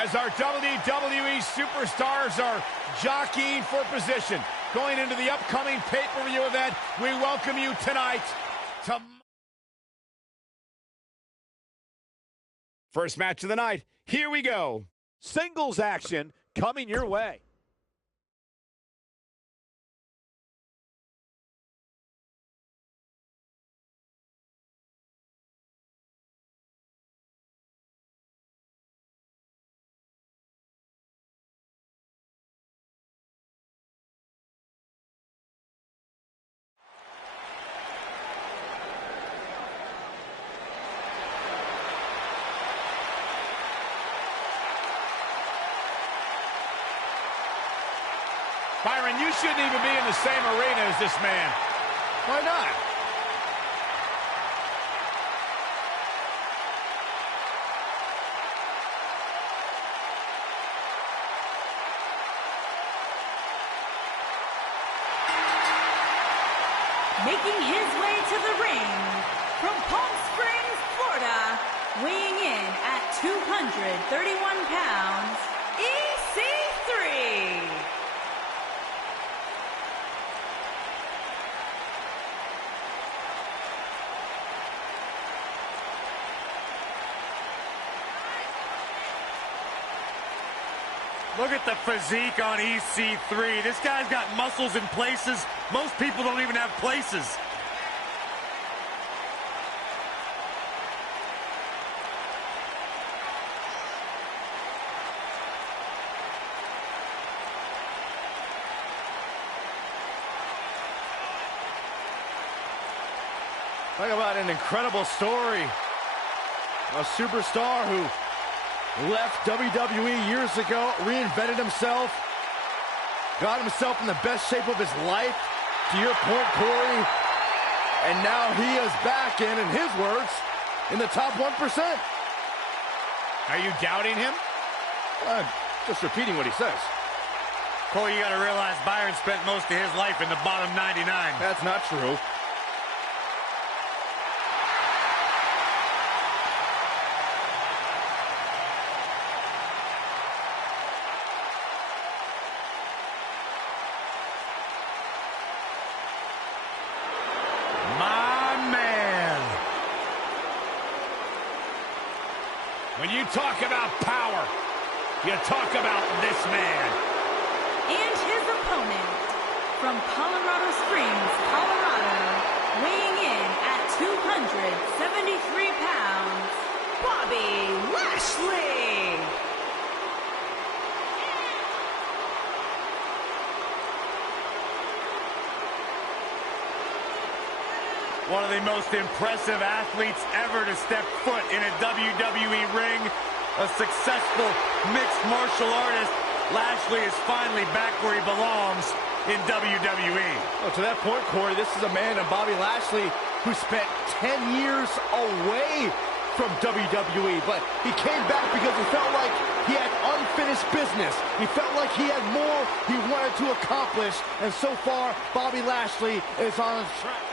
as our WWE superstars are jockeying for position. Going into the upcoming pay-per-view event, we welcome you tonight to... First match of the night, here we go. Singles action coming your way. Byron, you shouldn't even be in the same arena as this man. Why not? Making his way to the ring from Palm Springs, Florida, weighing in at 231 pounds, EC3. Look at the physique on EC3. This guy's got muscles in places most people don't even have places. Talk about an incredible story. A superstar who left WWE years ago, reinvented himself, got himself in the best shape of his life, to your point, Corey, and now he is back in his words, in the top 1%. Are you doubting him? I'm just repeating what he says. Corey, you got to realize Byron spent most of his life in the bottom 99. That's not true. When you talk about power, you talk about this man. And his opponent, from Colorado Springs, Colorado, weighing in at 273 pounds, Bobby Lashley. One of the most impressive athletes ever to step foot in a WWE ring. A successful mixed martial artist. Lashley is finally back where he belongs in WWE. Well, to that point, Corey, this is a man in Bobby Lashley who spent 10 years away from WWE, but he came back because he felt like he had unfinished business. He felt like he had more he wanted to accomplish, and so far, Bobby Lashley is on his track.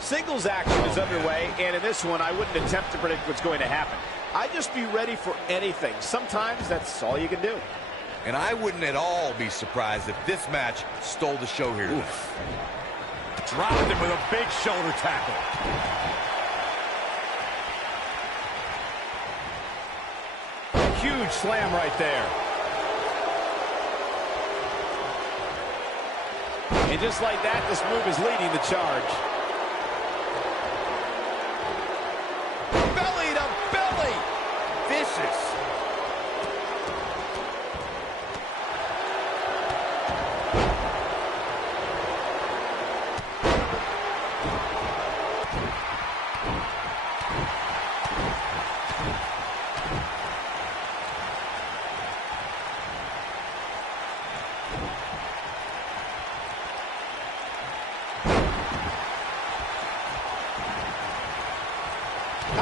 Singles action is underway, and in this one, I wouldn't attempt to predict what's going to happen. I'd just be ready for anything. Sometimes that's all you can do. And I wouldn't at all be surprised if this match stole the show here tonight. Dropped him with a big shoulder tackle. Huge slam right there. And just like that, this move is leading the charge. Belly to belly. Vicious.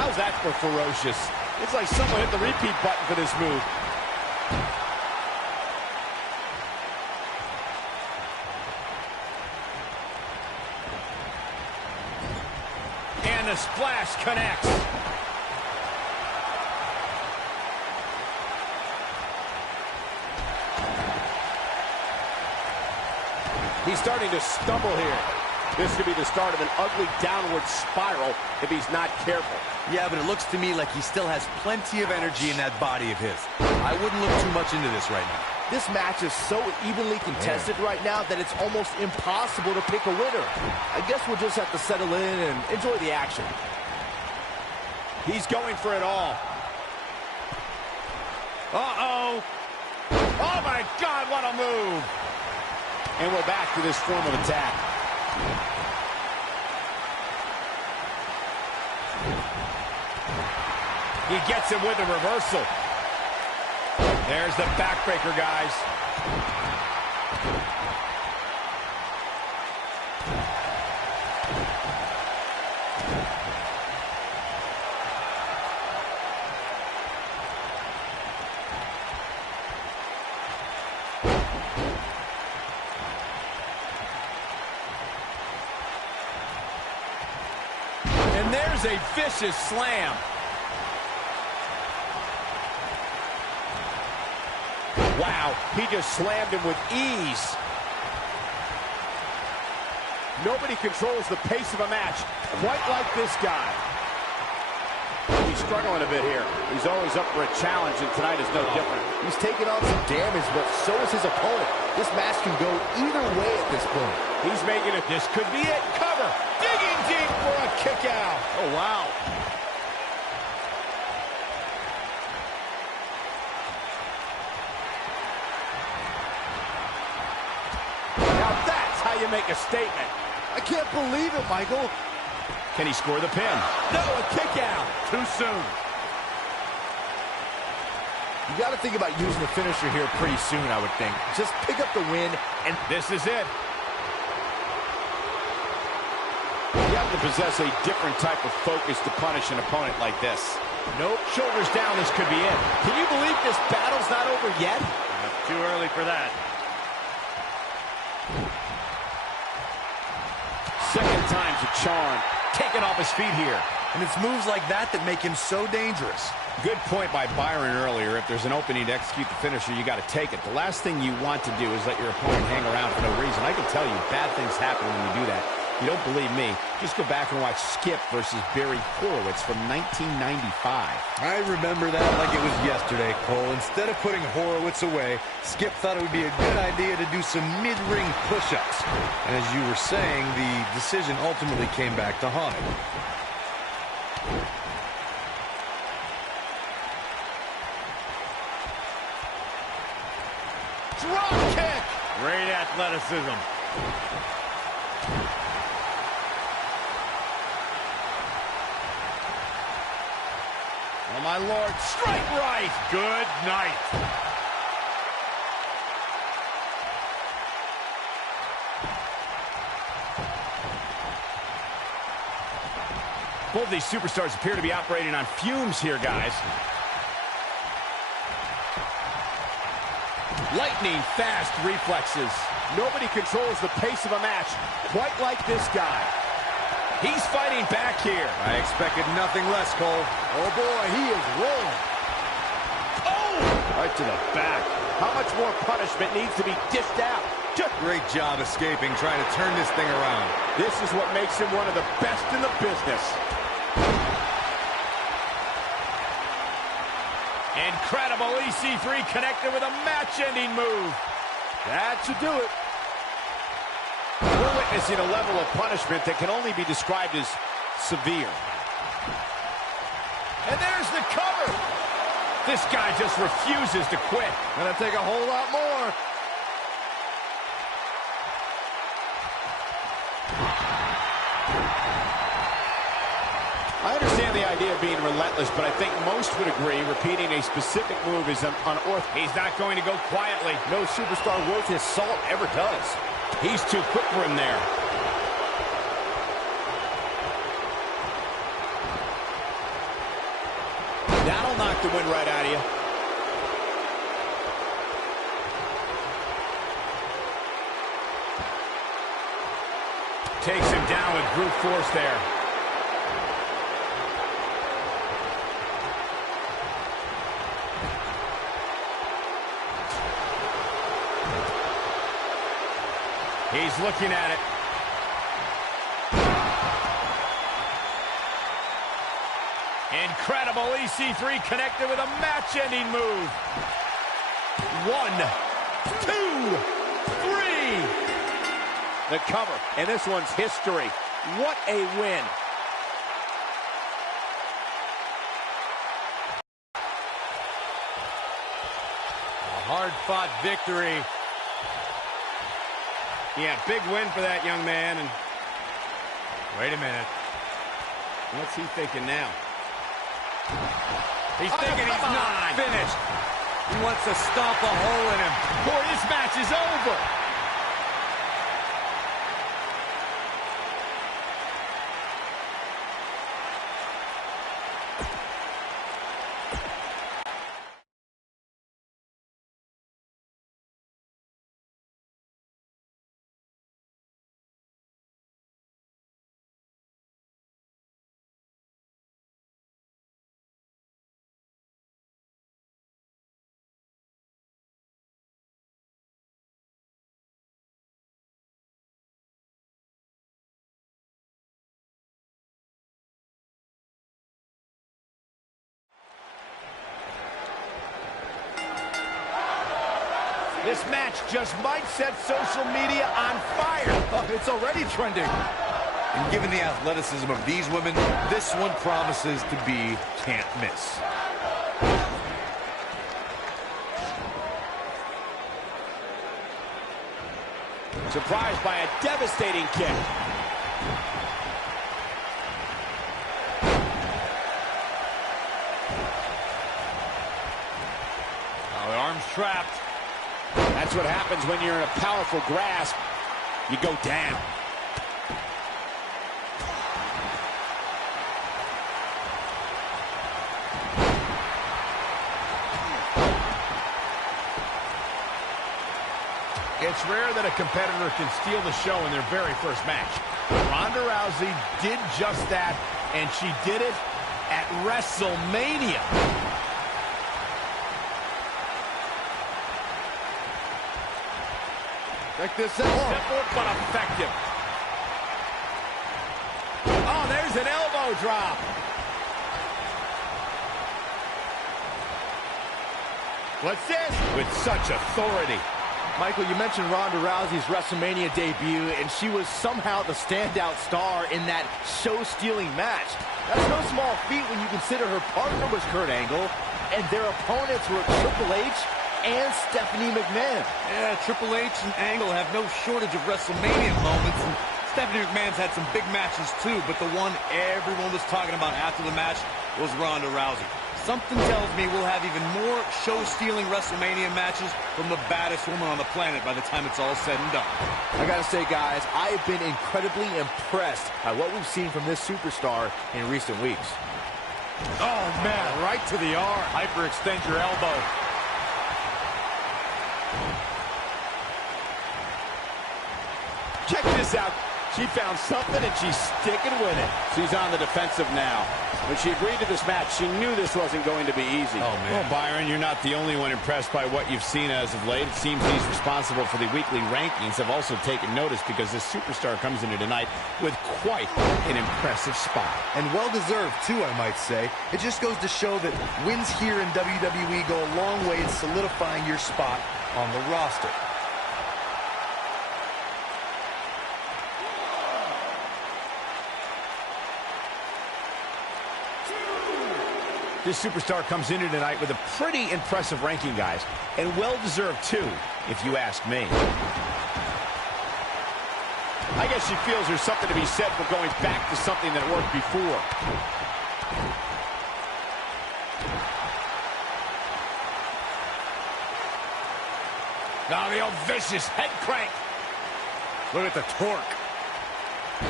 How's that for ferocious? It's like someone hit the repeat button for this move. And the splash connects. He's starting to stumble here. This could be the start of an ugly downward spiral if he's not careful. Yeah, but it looks to me like he still has plenty of energy in that body of his. I wouldn't look too much into this right now. This match is so evenly contested right now that it's almost impossible to pick a winner. I guess we'll just have to settle in and enjoy the action. He's going for it all. Uh-oh. Oh, my God, what a move. And we're back to this form of attack. He gets him with a reversal. There's the backbreaker, guys. And there's a vicious slam. Wow, he just slammed him with ease. Nobody controls the pace of a match quite like this guy. He's struggling a bit here. He's always up for a challenge, and tonight is no different. He's taking on some damage, but so is his opponent. This match can go either way at this point. He's making it. This could be it. Cover. Digging deep for a kick out. Oh, wow. Now that's how you make a statement. I can't believe it, Michael. Can he score the pin? No, a kick out. Too soon. You got to think about using the finisher here pretty soon, I would think. Just pick up the win, and this is it. You have to possess a different type of focus to punish an opponent like this. Nope, shoulders down, this could be it. Can you believe this battle's not over yet? Too early for that. Second time's a charm. Taken off his feet here. And it's moves like that that make him so dangerous. Good point by Byron earlier. If there's an opening to execute the finisher, you got to take it. The last thing you want to do is let your opponent hang around for no reason. I can tell you, bad things happen when you do that. You don't believe me? Just go back and watch Skip versus Barry Horowitz from 1995. I remember that like it was yesterday, Cole. Instead of putting Horowitz away, Skip thought it would be a good idea to do some mid-ring push-ups. And as you were saying, the decision ultimately came back to haunt him. Drop kick! Great athleticism. Oh, my Lord, strike right! Good night. Both these superstars appear to be operating on fumes here, guys. Lightning fast reflexes. Nobody controls the pace of a match quite like this guy. He's fighting back here. I expected nothing less, Cole. Oh, boy, he is rolling. Oh! Right to the back. How much more punishment needs to be dished out? Just Great job escaping, trying to turn this thing around. This is what makes him one of the best in the business. Incredible EC3 connected with a match-ending move. That should do it. We're witnessing a level of punishment that can only be described as severe. And there's the cover. This guy just refuses to quit. Gonna take a whole lot more. I understand the idea of being relentless, but I think most would agree repeating a specific move is unorthodox. He's not going to go quietly. No superstar worth his salt ever does. He's too quick for him there. the wind right out of you. Takes him down with brute force there. He's looking at it. Incredible. EC3 connected with a match-ending move. 1, 2, 3. The cover, and this one's history. What a win. A hard-fought victory. Yeah, big win for that young man. And Wait a minute. what's he thinking now? He's thinking he's not finished. He wants to stomp a hole in him. Boy, this match is over. This match just might set social media on fire. Oh, it's already trending. And given the athleticism of these women, this one promises to be can't miss. Surprised by a devastating kick. Oh, the arm's trapped. That's what happens when you're in a powerful grasp. You go down. It's rare that a competitor can steal the show in their very first match. Ronda Rousey did just that, and she did it at WrestleMania. Check this out. Simple but effective. Oh, there's an elbow drop. What's this? With such authority. Michael, you mentioned Ronda Rousey's WrestleMania debut, and she was somehow the standout star in that show-stealing match. That's no small feat when you consider her partner was Kurt Angle, and their opponents were Triple H and Stephanie McMahon. Yeah, Triple H and Angle have no shortage of WrestleMania moments, and Stephanie McMahon's had some big matches too, but the one everyone was talking about after the match was Ronda Rousey. Something tells me we'll have even more show-stealing WrestleMania matches from the baddest woman on the planet by the time it's all said and done. I gotta say, guys, I have been incredibly impressed by what we've seen from this superstar in recent weeks. Oh, man, right to the arm. Hyperextend your elbow. Check this out. She found something and she's sticking with it. She's on the defensive now. When she agreed to this match, she knew this wasn't going to be easy. Oh, man. Well, Byron, you're not the only one impressed by what you've seen as of late. It seems these responsible for the weekly rankings have also taken notice because this superstar comes into tonight with quite an impressive spot. And well-deserved, too, I might say. It just goes to show that wins here in WWE go a long way in solidifying your spot on the roster. This superstar comes in here tonight with a pretty impressive ranking, guys, and well-deserved, too, if you ask me. I guess she feels there's something to be said for going back to something that worked before. Now the old vicious head crank. Look at the torque.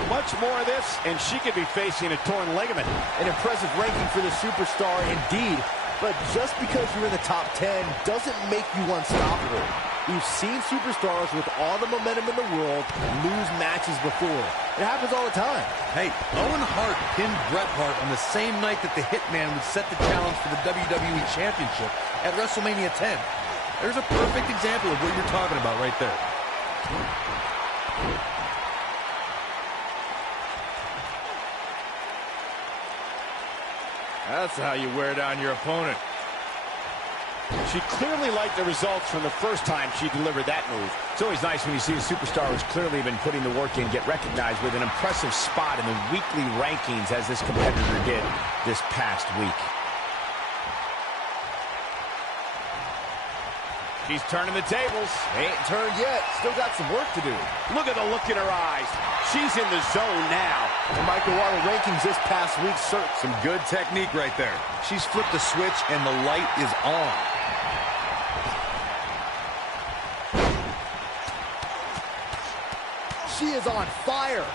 Much more of this, and she could be facing a torn ligament. An impressive ranking for the superstar indeed. But just because you're in the top 10 doesn't make you unstoppable. We've seen superstars with all the momentum in the world lose matches before. It happens all the time. Hey, Owen Hart pinned Bret Hart on the same night that the Hitman would set the challenge for the WWE Championship at WrestleMania 10. There's a perfect example of what you're talking about right there. That's how you wear down your opponent. She clearly liked the results from the first time she delivered that move. It's always nice when you see a superstar who's clearly been putting the work in get recognized with an impressive spot in the weekly rankings as this competitor did this past week. She's turning the tables. Ain't turned yet. Still got some work to do. Look at the look in her eyes. She's in the zone now. The Microwire rankings this past week, Some good technique right there. She's flipped the switch and the light is on. she is on fire.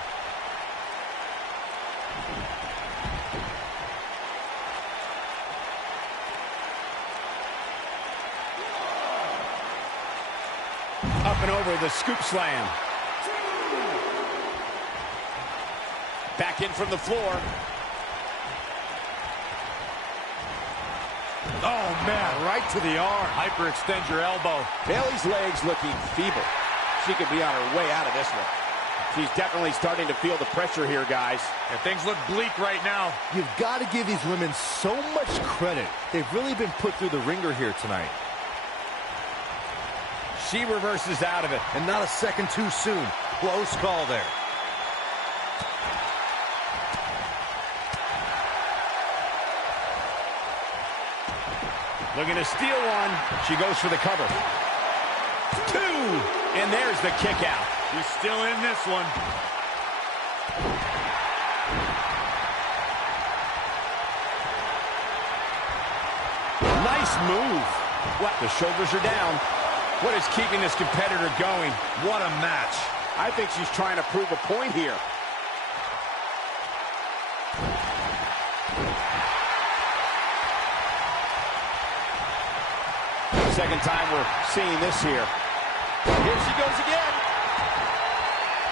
Up and over the scoop slam. Back in from the floor. Oh, man, right to the arm. Hyperextend your elbow. Bayley's legs looking feeble. She could be on her way out of this one. She's definitely starting to feel the pressure here, guys. And things look bleak right now. You've got to give these women so much credit. They've really been put through the ringer here tonight. She reverses out of it. And not a second too soon. Close call there. Looking to steal one. She goes for the cover. 2. And there's the kick out. She's still in this one. Nice move. What? The shoulders are down. What is keeping this competitor going? What a match. I think she's trying to prove a point here. Second time we're seeing this here. Here she goes again.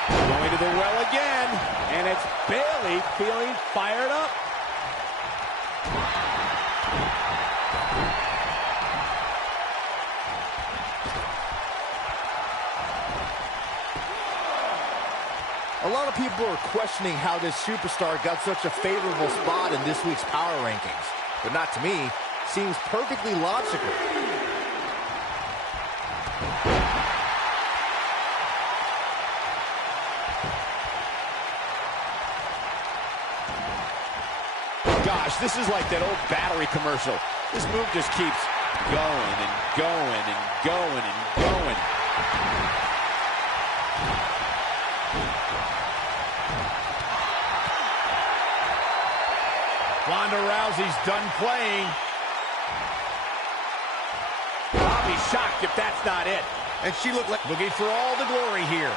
Going to the well again. And it's Bayley feeling fired up. A lot of people are questioning how this superstar got such a favorable spot in this week's power rankings. But not to me. Seems perfectly logical. Gosh, this is like that old battery commercial. This move just keeps going and going and going and going. Ronda Rousey's done playing. I'll be shocked if that's not it. And she looked like looking for all the glory here.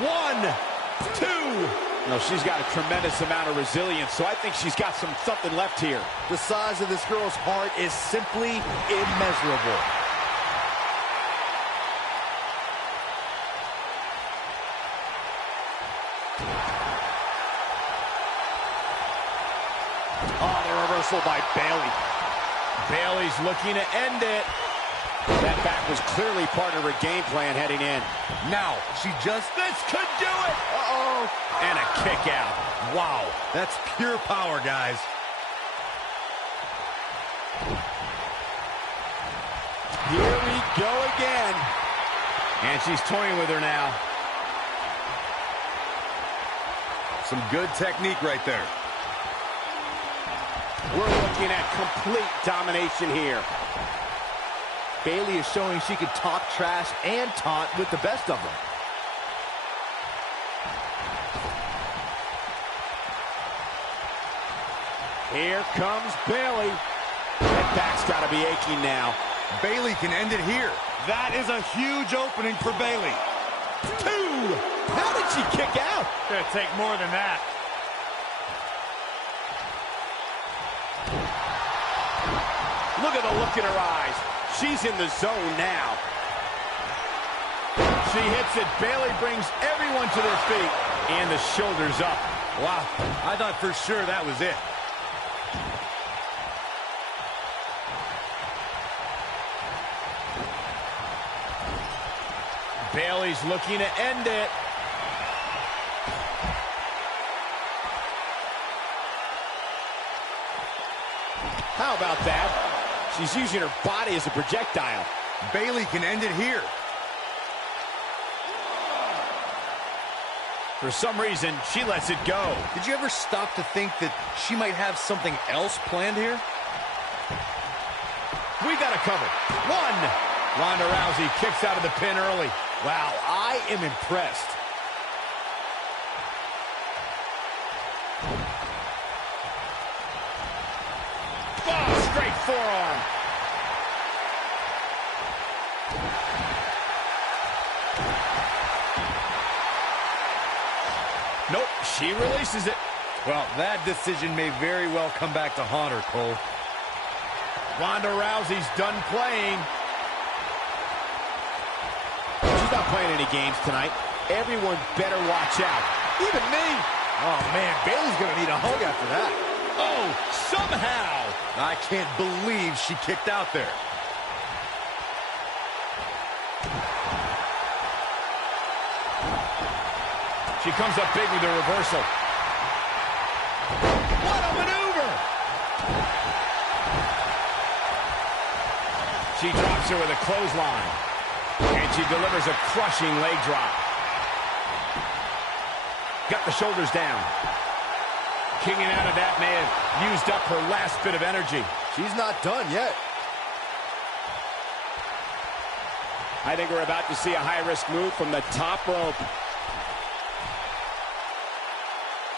1, 2. No, she's got a tremendous amount of resilience, so I think she's got something left here. The size of this girl's heart is simply immeasurable. Oh, the reversal by Bayley. Bayley's looking to end it. That back was clearly part of her game plan heading in. now. This could do it. Uh-oh. And a kick out. Wow. That's pure power, guys. Here we go again. And she's toying with her now. Some good technique right there. We're looking at complete domination here. Bayley is showing she can talk trash and taunt with the best of them. Here comes Bayley. That back's got to be aching now. Bayley can end it here. That is a huge opening for Bayley. 2. How did she kick out? It's gonna take more than that. Look at the look in her eyes. She's in the zone now. She hits it. Bayley brings everyone to their feet. And the shoulders up. Wow, I thought for sure that was it. Bayley's looking to end it. How about that? She's using her body as a projectile. Bayley can end it here. For some reason, she lets it go. Did you ever stop to think that she might have something else planned here? We got it covered. One. Ronda Rousey kicks out of the pin early. Wow, I am impressed. Oh, straight forearm. Nope, she releases it. Well, that decision may very well come back to haunt her, Cole. Ronda Rousey's done playing. She's not playing any games tonight. Everyone better watch out. Even me. Oh, man, Bayley's going to need a hug after that. Oh, somehow. I can't believe she kicked out there. She comes up big with a reversal. What a maneuver! She drops her with a clothesline. And she delivers a crushing leg drop. Got the shoulders down. Kicking out of that may have used up her last bit of energy. She's not done yet. I think we're about to see a high-risk move from the top rope.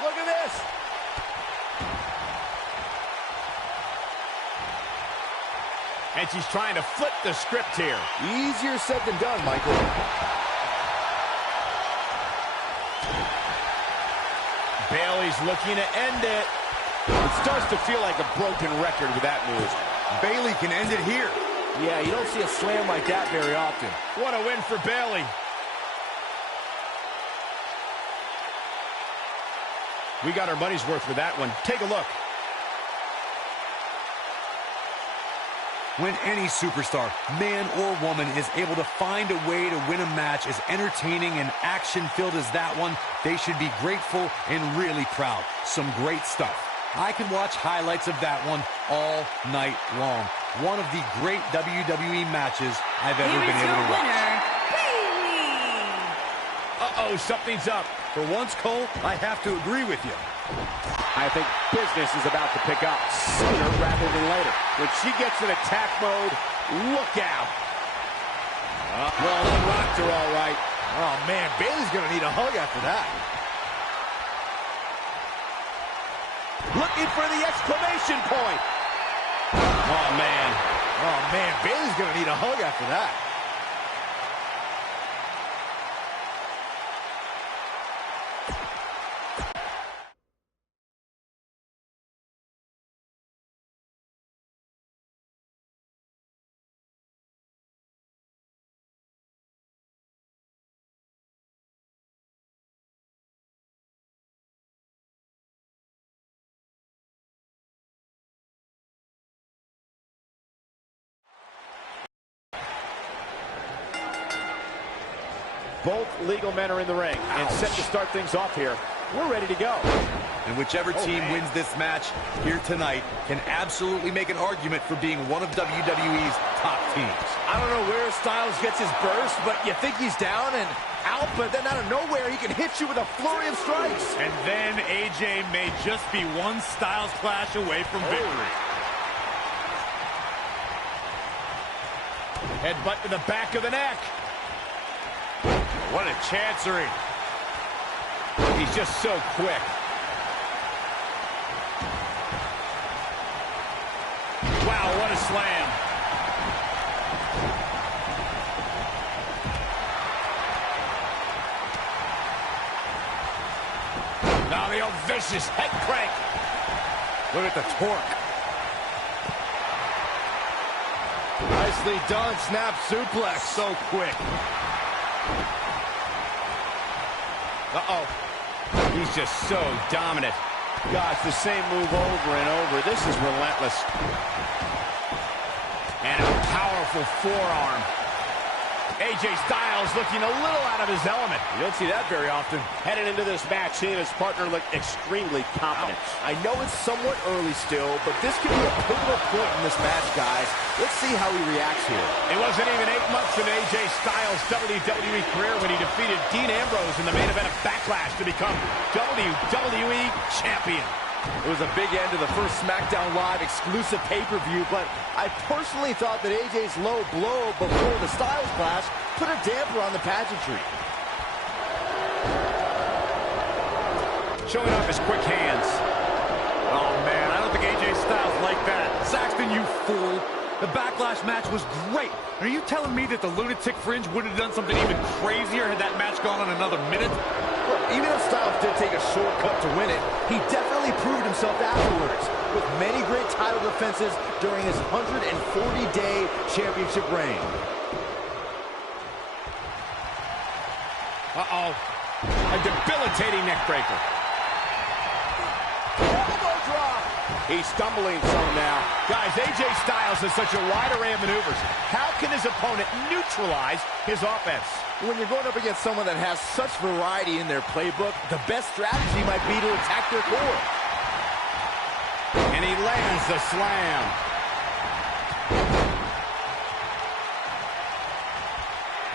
Look at this. And she's trying to flip the script here. Easier said than done, Michael. Bayley's looking to end it. It starts to feel like a broken record with that move. Bayley can end it here. Yeah, you don't see a slam like that very often. What a win for Bayley. We got our money's worth with that one. Take a look. When any superstar, man or woman, is able to find a way to win a match as entertaining and action-filled as that one, they should be grateful and really proud. Some great stuff. I can watch highlights of that one all night long. One of the great WWE matches I've ever been able to watch. Uh-oh, something's up. For once, Cole, I have to agree with you. I think business is about to pick up sooner rather than later. When she gets in attack mode, look out. Well, he rocked her all right. Oh, man, Bayley's going to need a hug after that. Looking for the exclamation point. Oh, man. Oh, man, Bayley's going to need a hug after that. Both legal men are in the ring and set to start things off here. We're ready to go. And whichever team wins this match here tonight can absolutely make an argument for being one of WWE's top teams. I don't know where Styles gets his burst, but you think he's down and out, but then out of nowhere, he can hit you with a flurry of strikes. And then AJ may just be one Styles clash away from victory. Headbutt to the back of the neck. What a chancery. He's just so quick. Wow, what a slam. Now the old vicious head crank. Look at the torque. Nicely done, snap suplex. So quick. Uh-oh. He's just so dominant. Gosh, the same move over and over. This is relentless. And a powerful forearm. AJ Styles looking a little out of his element. You don't see that very often. Headed into this match, he and his partner look extremely confident. I know it's somewhat early still, but this could be a pivotal point in this match, guys. Let's see how he reacts here. It wasn't even 8 months in AJ Styles' WWE career when he defeated Dean Ambrose in the main event of Backlash to become WWE Champion. It was a big end to the first SmackDown Live exclusive pay-per-view, but I personally thought that AJ's low blow before the Styles Clash put a damper on the pageantry. Showing off his quick hands. Oh, man, I don't think AJ Styles like that. Saxton, you fool. The Backlash match was great. Are you telling me that the Lunatic Fringe would have done something even crazier had that match gone on another minute? Well, even if Styles did take a shortcut to win it, he definitely proved himself afterwards, with many great title defenses during his 140-day championship reign. Uh-oh. A debilitating neckbreaker. Elbow drop! He's stumbling some now. Guys, AJ Styles has such a wide array of maneuvers. How can his opponent neutralize his offense? When you're going up against someone that has such variety in their playbook, the best strategy might be to attack their core. And he lands the slam.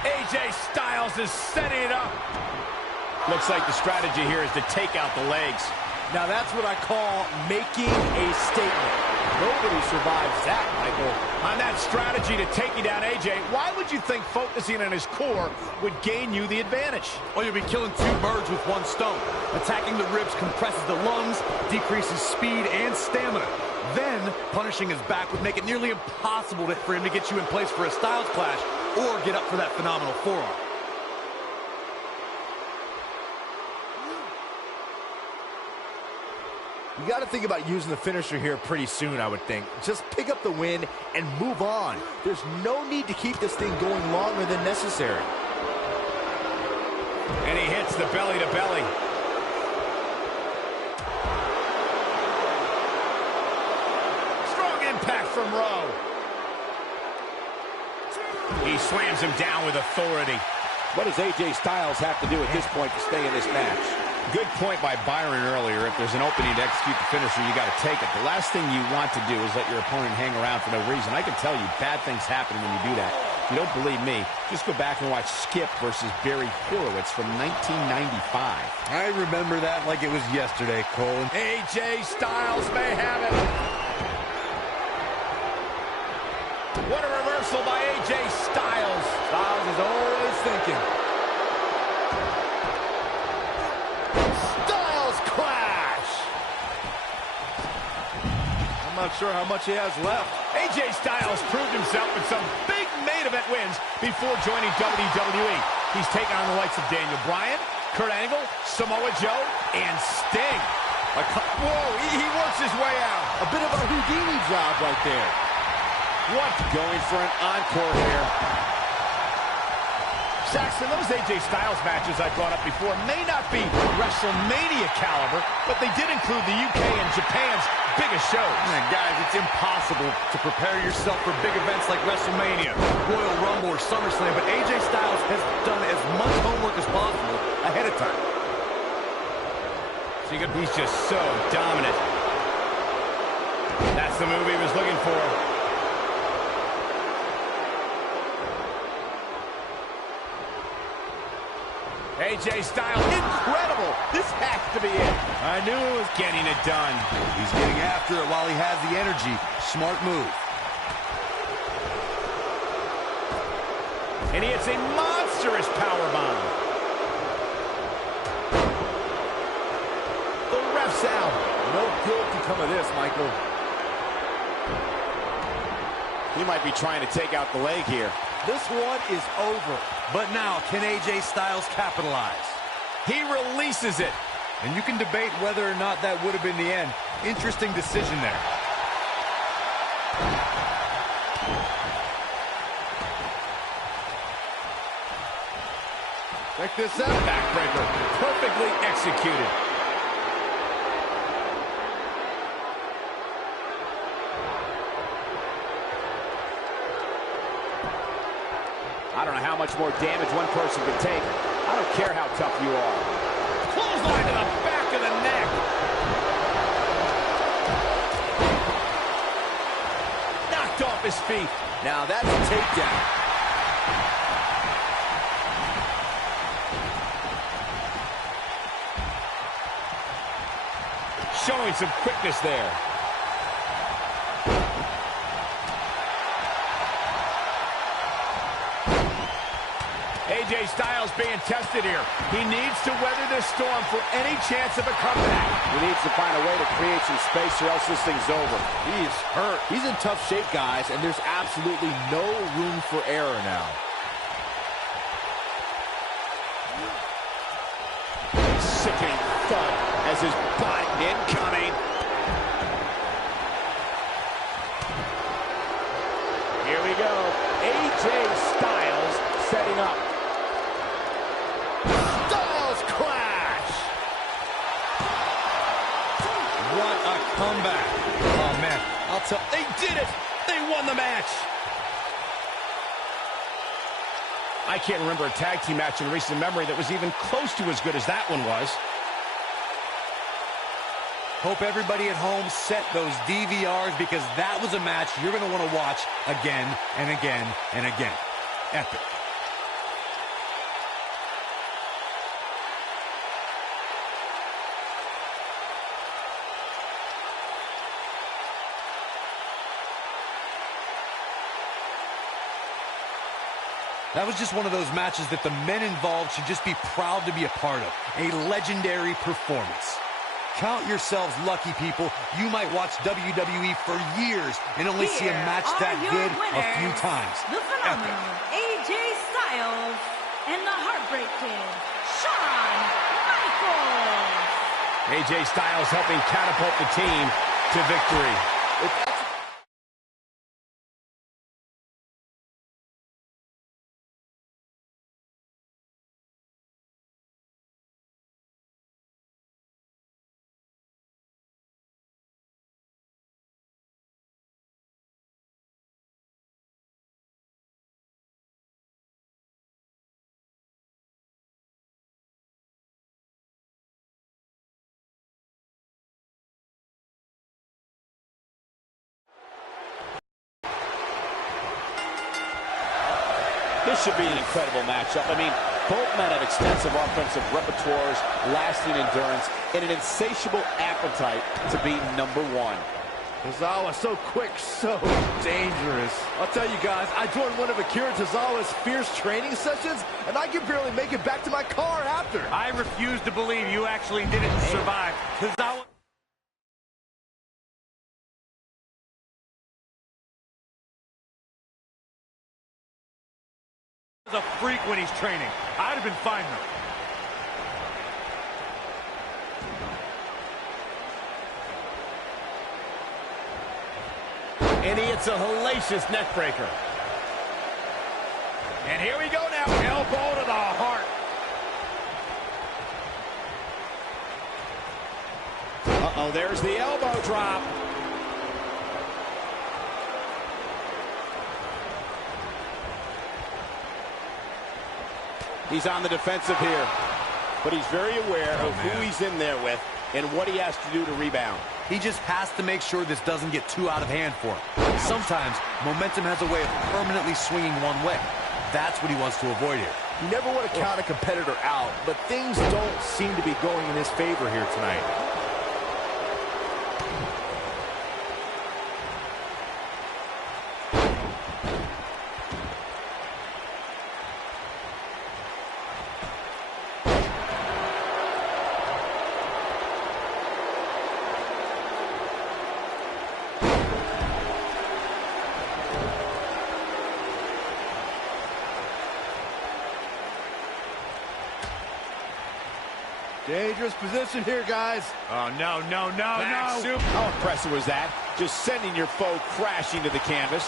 AJ Styles is setting it up. Looks like the strategy here is to take out the legs. Now that's what I call making a statement. Nobody survives that, Michael. On that strategy to take you down, AJ, why would you think focusing on his core would gain you the advantage? Well, you'll be killing two birds with one stone. Attacking the ribs compresses the lungs, decreases speed and stamina. Then, punishing his back would make it nearly impossible for him to get you in place for a Styles Clash or get up for that phenomenal forearm. You got to think about using the finisher here pretty soon, I would think. Just pick up the win and move on. There's no need to keep this thing going longer than necessary. And he hits the belly to belly. Strong impact from Rowe. He slams him down with authority. What does AJ Styles have to do at this point to stay in this match? Good point by Byron earlier. If there's an opening to execute the finisher, you got to take it. The last thing you want to do is let your opponent hang around for no reason. I can tell you bad things happen when you do that. If you don't believe me, just go back and watch Skip versus Barry Horowitz from 1995. I remember that like it was yesterday, Cole. AJ Styles may have it. What a reversal by AJ Styles. Styles is always thinking. I'm not sure how much he has left. AJ Styles proved himself with some big main event wins before joining WWE. He's taken on the likes of Daniel Bryan, Kurt Angle, Samoa Joe, and Sting. Whoa, he works his way out. A bit of a Houdini job right there. What? Going for an encore here. Saxton, those AJ Styles matches I brought up before may not be WrestleMania caliber, but they did include the UK and Japan's biggest shows. Man, guys, it's impossible to prepare yourself for big events like WrestleMania, Royal Rumble, or SummerSlam, but AJ Styles has done as much homework as possible ahead of time. He's just so dominant. That's the move he was looking for. AJ Styles, incredible. This has to be it. I knew it was getting it done. He's getting after it while he has the energy. Smart move. And he hits a monstrous powerbomb. The ref's out. No good can come of this, Michael. He might be trying to take out the leg here. This one is over. But now, can AJ Styles capitalize? He releases it. And you can debate whether or not that would have been the end. Interesting decision there. Check this out. Backbreaker, perfectly executed. I don't know how much more damage one person can take. I don't care how tough you are. Clothesline to the back of the neck. Knocked off his feet. Now that's a takedown. Showing some quickness there. AJ Styles being tested here. He needs to weather this storm for any chance of a comeback. He needs to find a way to create some space or else this thing's over. He's hurt. He's in tough shape, guys, and there's absolutely no room for error now. Sickening thud as his body incoming. Here we go. AJ Styles setting up. Styles clash! What a comeback. Oh, man. I'll tell... They did it! They won the match! I can't remember a tag team match in recent memory that was even close to as good as that one was. Hope everybody at home set those DVRs because that was a match you're going to want to watch again and again and again. Epic. That was just one of those matches that the men involved should just be proud to be a part of. A legendary performance. Count yourselves lucky, people. You might watch WWE for years and only see a match that good a few times. The phenomenal AJ Styles and the Heartbreak Kid, Shawn Michaels. AJ Styles helping catapult the team to victory. This should be an incredible matchup. I mean, both men have extensive offensive repertoires, lasting endurance, and an insatiable appetite to be number one. Tozawa so quick, so dangerous. I'll tell you guys, I joined one of Akira Tozawa's fierce training sessions, and I could barely make it back to my car after. I refuse to believe you actually didn't survive. Tozawa is a freak when he's training. I'd have been fine though. And he hits a hellacious neck breaker. And here we go now. Elbow to the heart. Uh-oh, there's the elbow drop. He's on the defensive here, but he's very aware of who he's in there with and what he has to do to rebound. He just has to make sure this doesn't get too out of hand for him. Sometimes momentum has a way of permanently swinging one way. That's what he wants to avoid here. You never want to count a competitor out, but things don't seem to be going in his favor here tonight. Dangerous position here, guys. Oh, no, no, no, no. How impressive was that? Just sending your foe crashing to the canvas.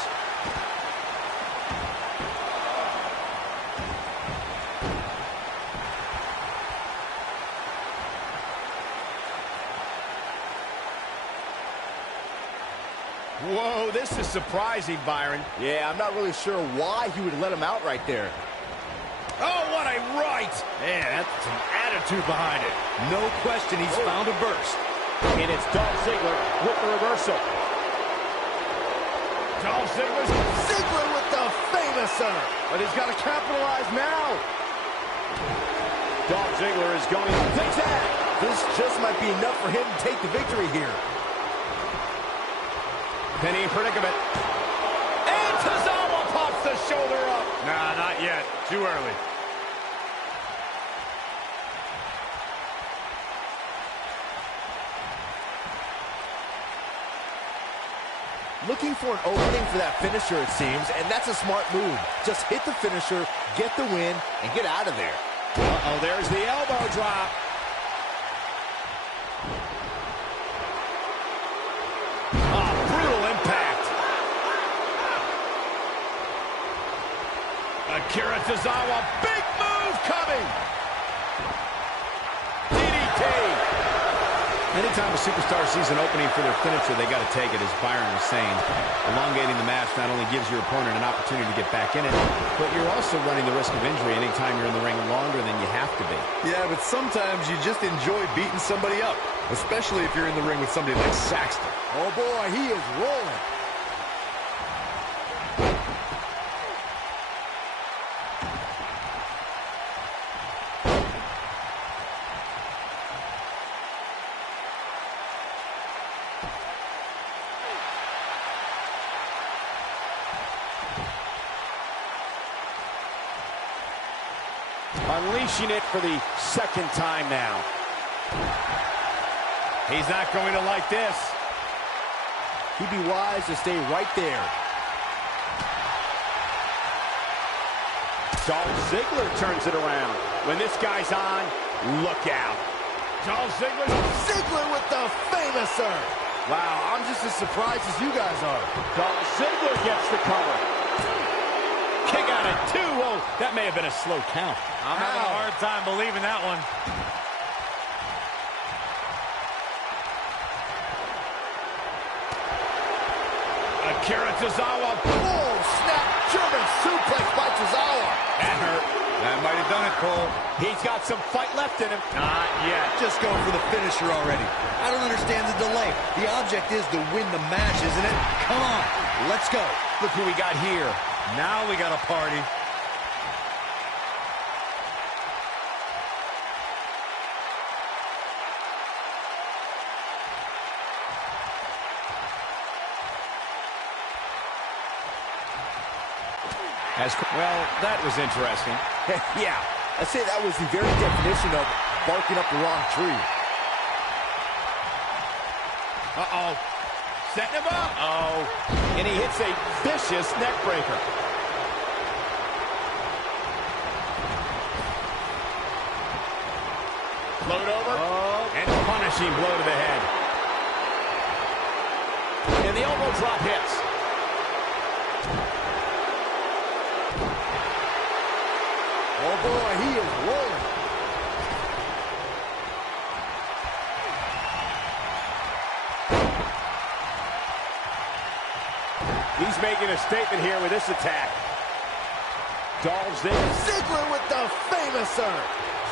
Whoa, this is surprising, Byron. Yeah, I'm not really sure why he would let him out right there. Oh, what a right! Man, that's some attitude behind it. No question he's found a burst. And it's Dolph Ziggler with the reversal. Dolph Ziggler with the famouser. But he's got to capitalize now. Dolph Ziggler is going to take that. This just might be enough for him to take the victory here. Penny in predicament. And Tozawa pops the shoulder up. Nah, not yet. Too early. Looking for an opening for that finisher, it seems, and that's a smart move. Just hit the finisher, get the win, and get out of there. Uh-oh, there's the elbow drop. Oh, brutal impact. Akira Tozawa, big move coming. DDT. Anytime a superstar sees an opening for their finisher, they got to take it, as Byron was saying. Elongating the match not only gives your opponent an opportunity to get back in it, but you're also running the risk of injury anytime you're in the ring longer than you have to be. Yeah, but sometimes you just enjoy beating somebody up, especially if you're in the ring with somebody like Saxton. Oh, boy, he is rolling. Unleashing it for the second time now. He's not going to like this. He'd be wise to stay right there. Dolph Ziggler turns it around. When this guy's on, look out. Dolph Ziggler. Ziggler with the famouser. Wow, I'm just as surprised as you guys are. Dolph Ziggler gets the cover. Kick out at 2. Oh, that may have been a slow count. I'm having a hard time believing that one. Akira Tozawa. Oh, snap. German suplex by Tozawa. That hurt. That might have done it, Cole. He's got some fight left in him. Not yet. Just go for the finisher already. I don't understand the delay. The object is to win the match, isn't it? Come on, let's go. Look who we got here. Now we got a party. Well, that was interesting. Yeah, I'd say that was the very definition of barking up the wrong tree. Uh-oh. Setting him up. Oh, and he hits a vicious neck breaker. Float over. And punishing blow to the head. And the elbow drop hits. Oh, boy, he is rolling. He's making a statement here with this attack. Dolph Ziggler. Ziggler with the famouser.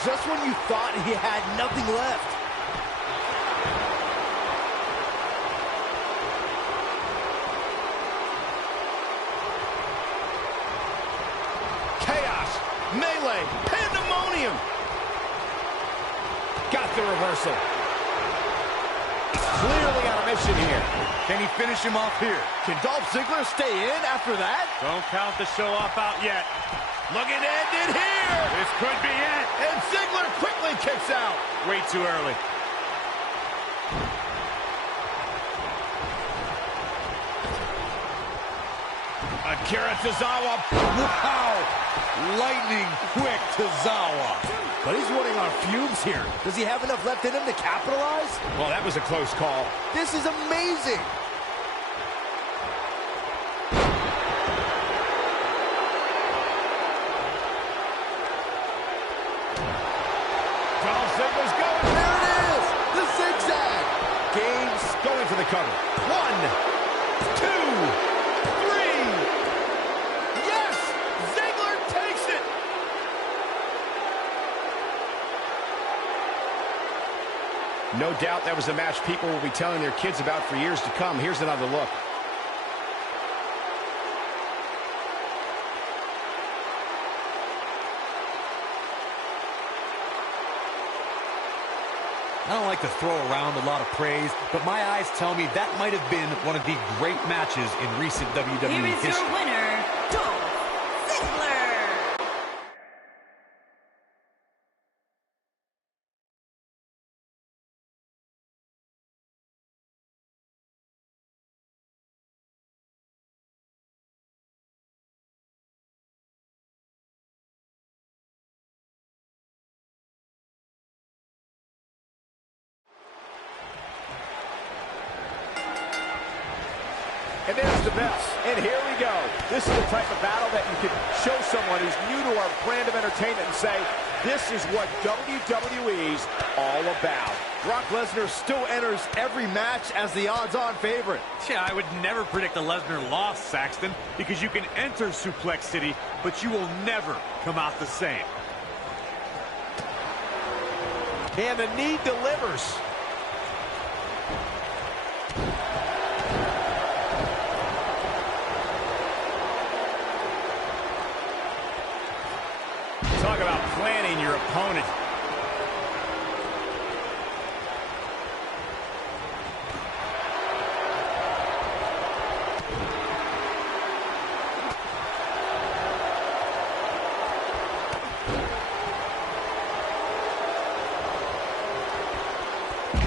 Just when you thought he had nothing left. Chaos. Melee. Pandemonium. Got the reversal. Clearly on a mission here. Can he finish him off here? Can Dolph Ziggler stay in after that? Don't count the show off out yet. Looking to end it here. This could be it. And Ziggler quickly kicks out. Way too early. Akira Tozawa. Wow, lightning quick Tozawa. But he's running on fumes here. Does he have enough left in him to capitalize? Well, that was a close call. This is amazing. Dolph Ziggler's going. There it is. The zigzag. Games going for the cover. 1, Yes! Ziggler takes it! No doubt that was a match people will be telling their kids about for years to come. Here's another look. I don't like to throw around a lot of praise, but my eyes tell me that might have been one of the great matches in recent WWE Here is history. your winner, Dolph Ziggler. And there's the bell. And here we go. This is the type of battle that you can show someone who's new to our brand of entertainment and say, this is what WWE's all about. Brock Lesnar still enters every match as the odds-on favorite. Yeah, I would never predict a Lesnar loss, Saxton, because you can enter Suplex City, but you will never come out the same. And the knee delivers. Talk about planning your opponent.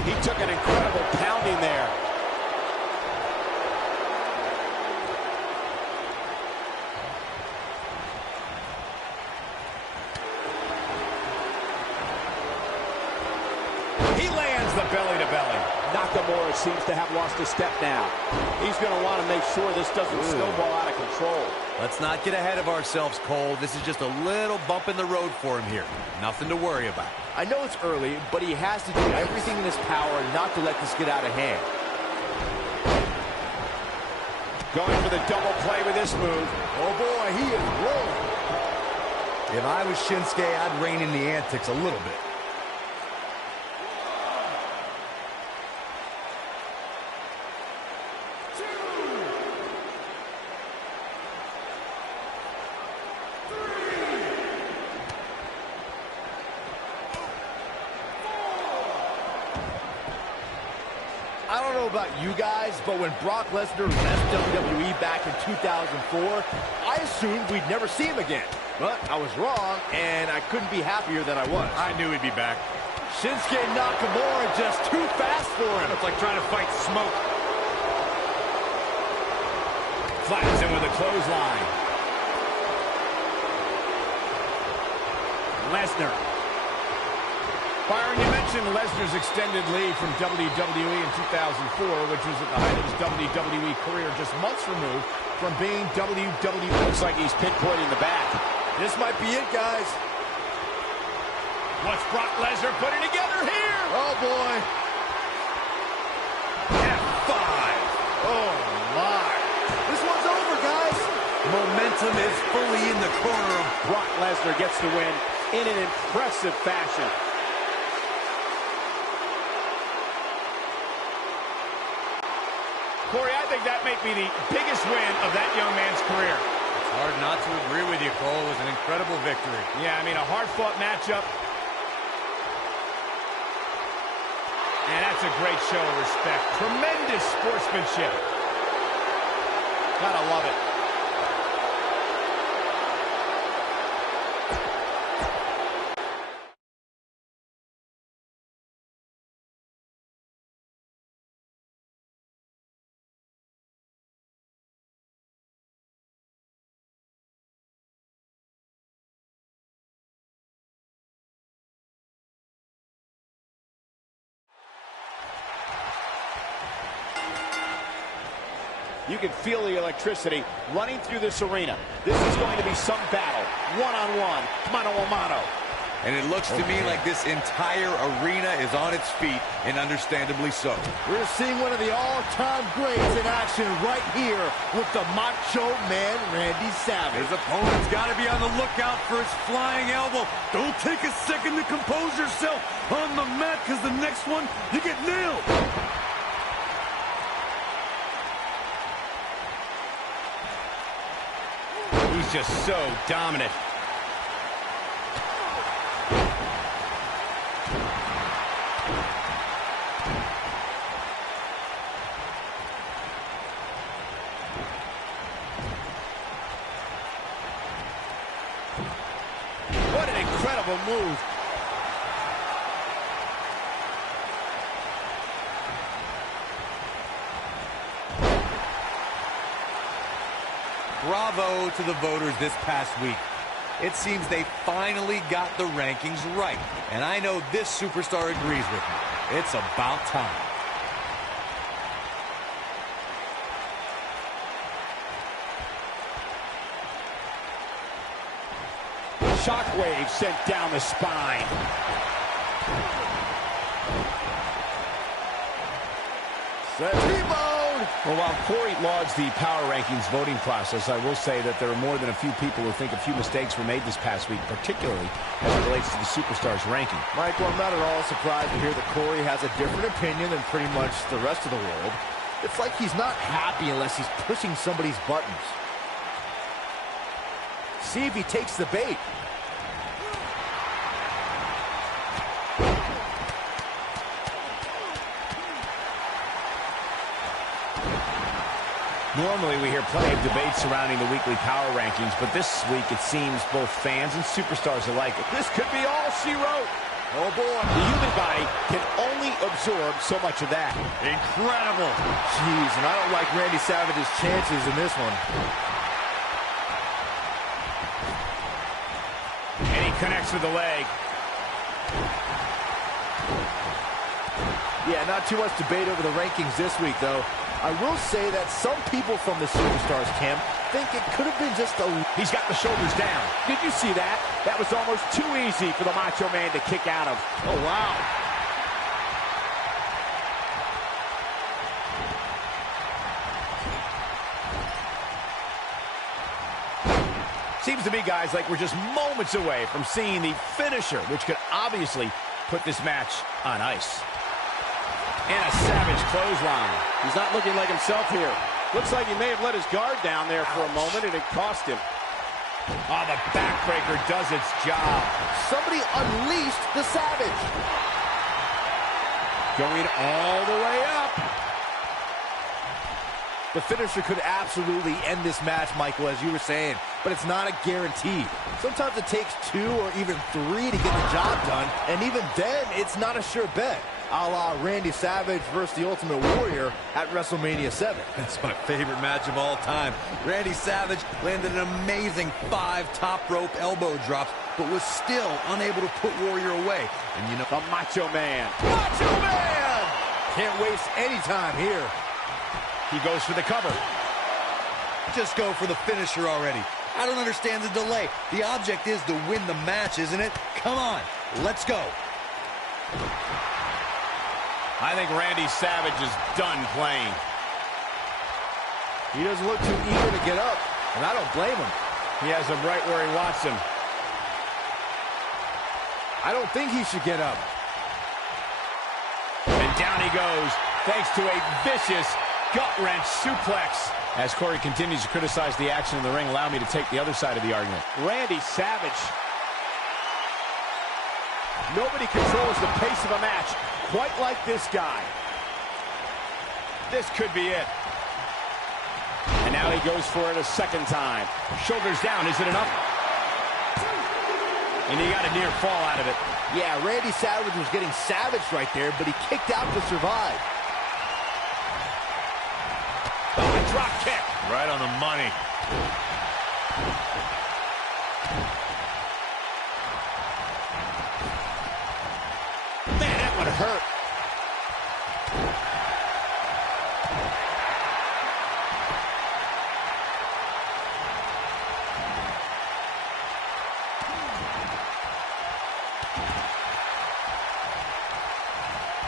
He took an incredible pounding there. He lands the belly-to-belly. Nakamura seems to have lost a step now. He's going to want to make sure this doesn't snowball out of control. Let's not get ahead of ourselves, Cole. This is just a little bump in the road for him here. Nothing to worry about. I know it's early, but he has to do everything in his power not to let this get out of hand. Going for the double play with this move. Oh boy, he is rolling. If I was Shinsuke, I'd rein in the antics a little bit. I don't know about you guys, but when Brock Lesnar left WWE back in 2004, I assumed we'd never see him again. But I was wrong, and I couldn't be happier than I was. I knew he'd be back. Shinsuke Nakamura just too fast for him. It's like trying to fight smoke. Flattens him with a clothesline. Lesnar. Byron, you mentioned Lesnar's extended lead from WWE in 2004, which was at the height of his WWE career, just months removed from being WWE. Looks like he's pinpointing the back. This might be it, guys. What's Brock Lesnar putting together here? Oh, boy. F5. Oh, my. This one's over, guys. Momentum is fully in the corner of Brock Lesnar gets the win in an impressive fashion. Corey, I think that may be the biggest win of that young man's career. It's hard not to agree with you, Cole. It was an incredible victory. Yeah, I mean, a hard-fought matchup. And that's a great show of respect. Tremendous sportsmanship. Gotta love it. You can feel the electricity running through this arena. This is going to be some battle. One-on-one, mano-a-mano. And it looks to me like this entire arena is on its feet, and understandably so. We're seeing one of the all-time greats in action right here with the Macho Man, Randy Savage. His opponent's got to be on the lookout for his flying elbow. Don't take a second to compose yourself on the mat, because the next one, you get nailed. He's just so dominant. What an incredible move. Bravo to the voters this past week. It seems they finally got the rankings right. And I know this superstar agrees with me. It's about time. Shockwave sent down the spine. T-bone! Well, while Corey lauds the power rankings voting process, I will say that there are more than a few people who think a few mistakes were made this past week, particularly as it relates to the Superstars ranking. Michael, I'm not at all surprised to hear that Corey has a different opinion than pretty much the rest of the world. It's like he's not happy unless he's pushing somebody's buttons. See if he takes the bait. Normally, we hear plenty of debate surrounding the weekly power rankings, but this week it seems both fans and superstars alike. This could be all she wrote. Oh, boy. The human body can only absorb so much of that. Incredible. Jeez, and I don't like Randy Savage's chances in this one. And he connects with the leg. Yeah, not too much debate over the rankings this week, though. I will say that some people from the Superstars camp think it could have been just a... He's got the shoulders down. Did you see that? That was almost too easy for the Macho Man to kick out of. Oh, wow. Seems to me, guys, like we're just moments away from seeing the finisher, which could obviously put this match on ice. And a savage clothesline. He's not looking like himself here. Looks like he may have let his guard down there for a moment, and it cost him. Oh, the backbreaker does its job. Somebody unleashed the Savage. Going all the way up. The finisher could absolutely end this match, Michael, as you were saying, but it's not a guarantee. Sometimes it takes 2 or even 3 to get the job done, and even then, it's not a sure bet. A la Randy Savage versus the Ultimate Warrior at WrestleMania 7. That's my favorite match of all time. Randy Savage landed an amazing 5 top rope elbow drops, but was still unable to put Warrior away. And you know, The Macho Man. Macho Man! Can't waste any time here. He goes for the cover. just go for the finisher already. I don't understand the delay. The object is to win the match, isn't it? Come on, let's go. I think Randy Savage is done playing. He doesn't look too eager to get up, and I don't blame him. He has him right where he wants him. I don't think he should get up. And down he goes, thanks to a vicious gut-wrench suplex. As Corey continues to criticize the action in the ring, allow me to take the other side of the argument. Randy Savage. Nobody controls the pace of a match quite like this guy. This could be it. And now he goes for it a second time. Shoulders down, is it enough? And he got a near fall out of it. Yeah, Randy Savage was getting savaged right there, but he kicked out to survive. Oh, a drop kick. Right on the money. Man, that would hurt.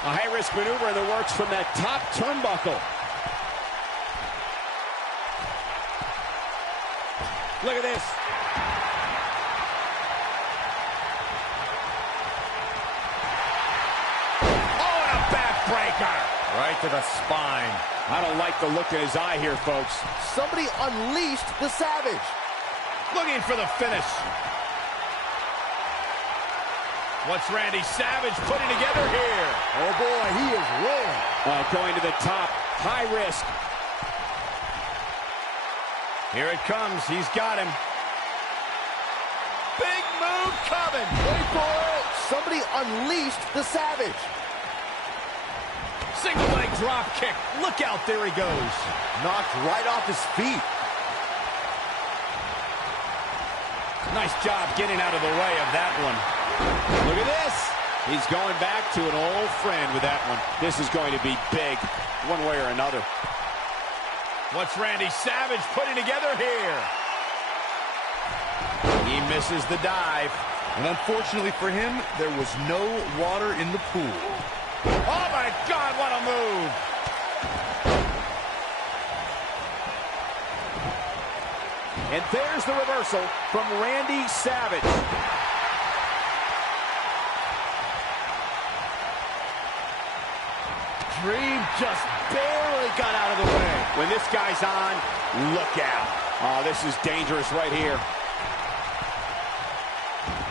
A high-risk maneuver in the works from that top turnbuckle. Look at this. Oh, and a backbreaker. Right to the spine. I don't like the look in his eye here, folks. Somebody unleashed the Savage. Looking for the finish. What's Randy Savage putting together here? Oh boy, he is rolling. Going to the top, high risk. Here it comes. He's got him. Big move coming. Wait for it. Somebody unleashed the Savage. Single leg drop kick. Look out, there he goes. Knocked right off his feet. Nice job getting out of the way of that one. Look at this. He's going back to an old friend with that one. This is going to be big, one way or another. What's Randy Savage putting together here? He misses the dive. And unfortunately for him, there was no water in the pool. Oh my God, what a move! And there's the reversal from Randy Savage. Dream just barely got out of the way. When this guy's on, look out. Oh, this is dangerous right here.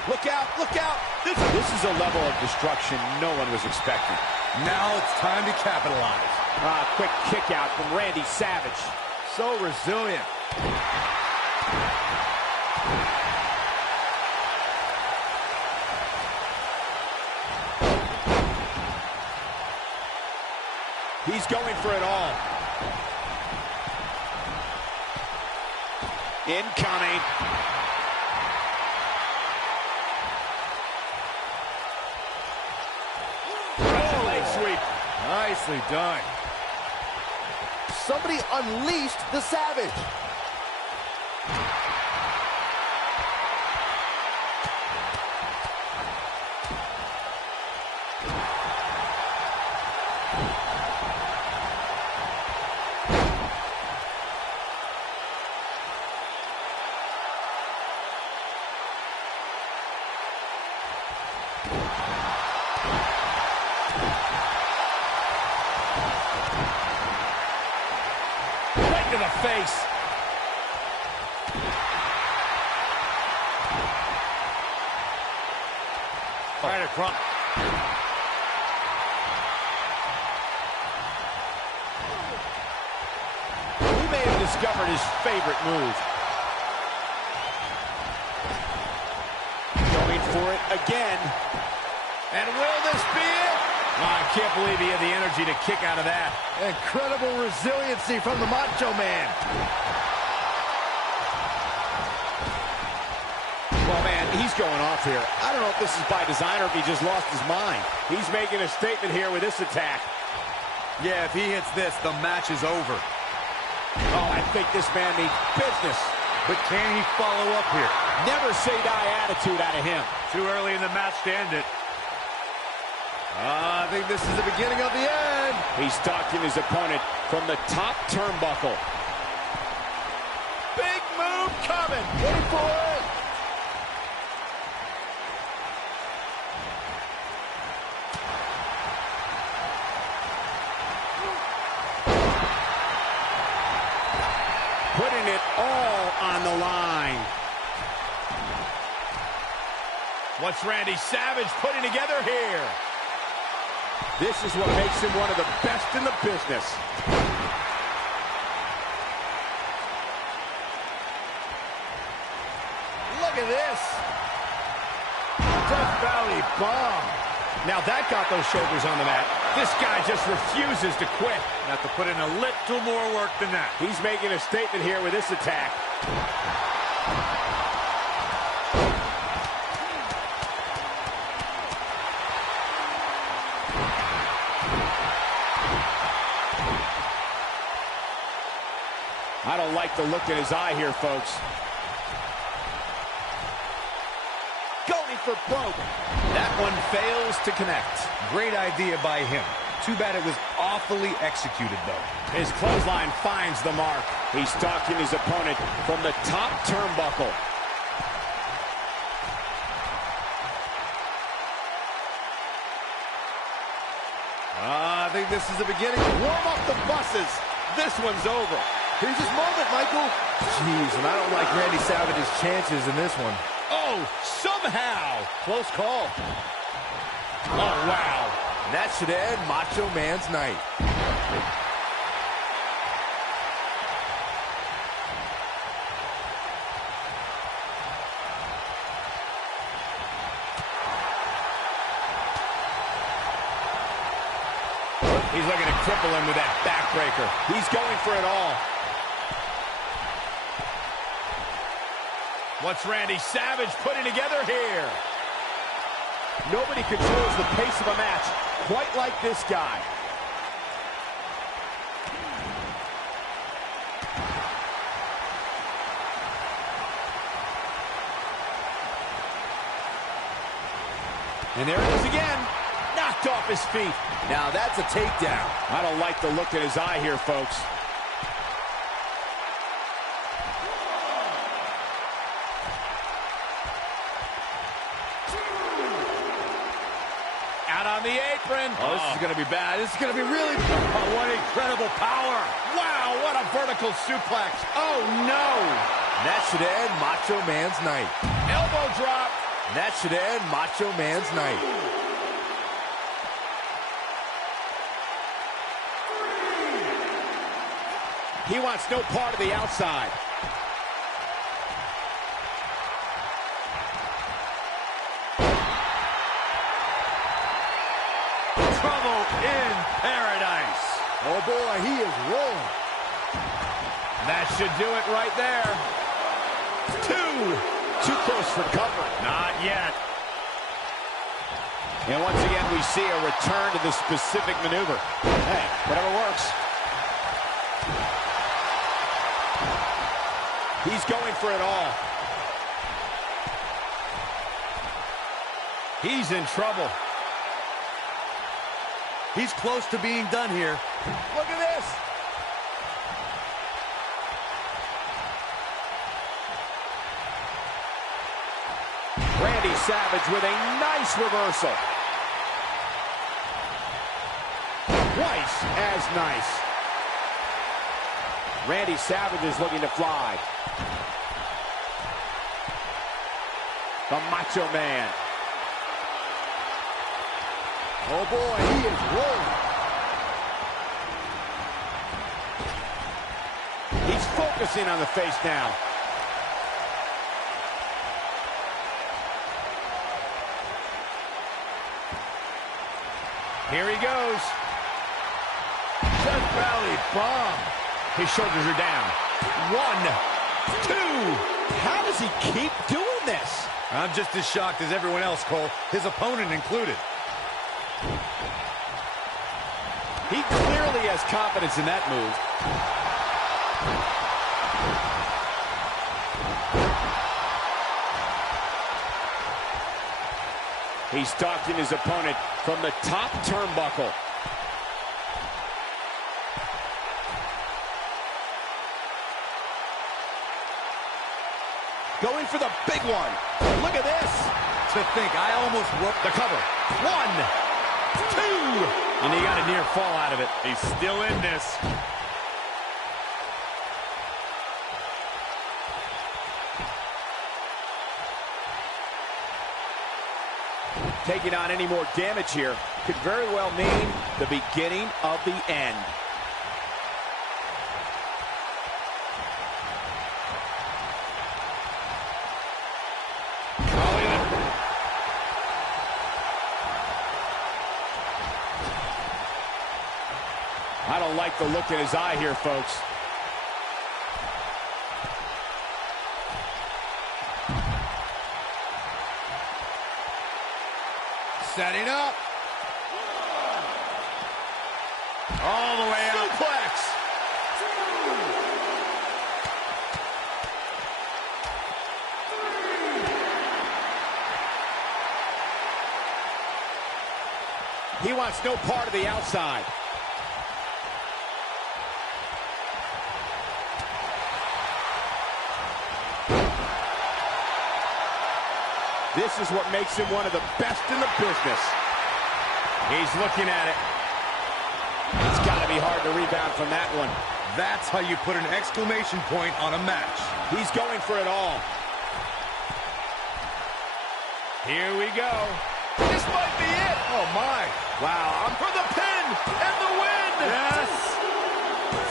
Look out, look out. This is a level of destruction no one was expecting. Now it's time to capitalize. Quick kick out from Randy Savage. So resilient. He's going for it all. Incoming. Oh, leg sweep. Nicely done. Somebody unleashed the Savage. Right to the face. Right across. He may have discovered his favorite move. Going for it again. And will this be it? Oh, I can't believe he had the energy to kick out of that. Incredible resiliency from the Macho Man. Well, man, he's going off here. I don't know if this is by design or if he just lost his mind. He's making a statement here with this attack. Yeah, if he hits this, the match is over. Oh, I think this man needs business. But can he follow up here? Never say die attitude out of him. Too early in the match to end it. I think this is the beginning of the end. He's stalking his opponent from the top turnbuckle. Big move coming. Wait for it. Putting it all on the line. What's Randy Savage putting together here? This is what makes him one of the best in the business. Look at this. Death Valley bomb. Now that got those shoulders on the mat. This guy just refuses to quit. Have to put in a little more work than that. He's making a statement here with this attack. I don't like the look in his eye here, folks. Going for broke. That one fails to connect. Great idea by him. Too bad it was awfully executed, though. His clothesline finds the mark. He's stalking his opponent from the top turnbuckle. I think this is the beginning. Warm up the buses. This one's over. Here's his moment, Michael. Jeez, and I don't like Randy Savage's chances in this one. Oh, somehow. Close call. Oh, wow. That should end Macho Man's night. He's looking to cripple him with that backbreaker. He's going for it all. What's Randy Savage putting together here? Nobody controls the pace of a match quite like this guy. And there it is again. Knocked off his feet. Now that's a takedown. I don't like the look in his eye here, folks. Out on the apron. Oh, this is going to be bad. This is going to be really... Oh, what incredible power. Wow, what a vertical suplex. Oh, no. That should end Macho Man's night. Elbow drop. That should end Macho Man's night. He wants no part of the outside. Trouble in paradise. Oh, boy, he is rolling. That should do it right there. Too close for cover. Not yet. And once again, we see a return to the specific maneuver. Hey, whatever works. He's going for it all. He's in trouble. He's close to being done here. Look at this. Randy Savage with a nice reversal. Twice as nice. Randy Savage is looking to fly. The Macho Man. Oh, boy, he is rolling. He's focusing on the face now. Here he goes. Death Valley bomb. His shoulders are down. 1, 2. How does he keep doing this? I'm just as shocked as everyone else, Cole, his opponent included. He clearly has confidence in that move. He's stalking his opponent from the top turnbuckle. Going for the big one. Look at this. To think, I almost wrote The cover. 1, 2. And he got a near fall out of it. He's still in this. Taking on any more damage here could very well mean the beginning of the end. I don't like the look in his eye here, folks. Setting up. all the way out. Suplex. He wants no part of the outside. This is what makes him one of the best in the business. He's looking at it. It's got to be hard to rebound from that one. That's how you put an exclamation point on a match. He's going for it all. Here we go. This might be it. Oh, my. Wow. For the pin and the win. Yes.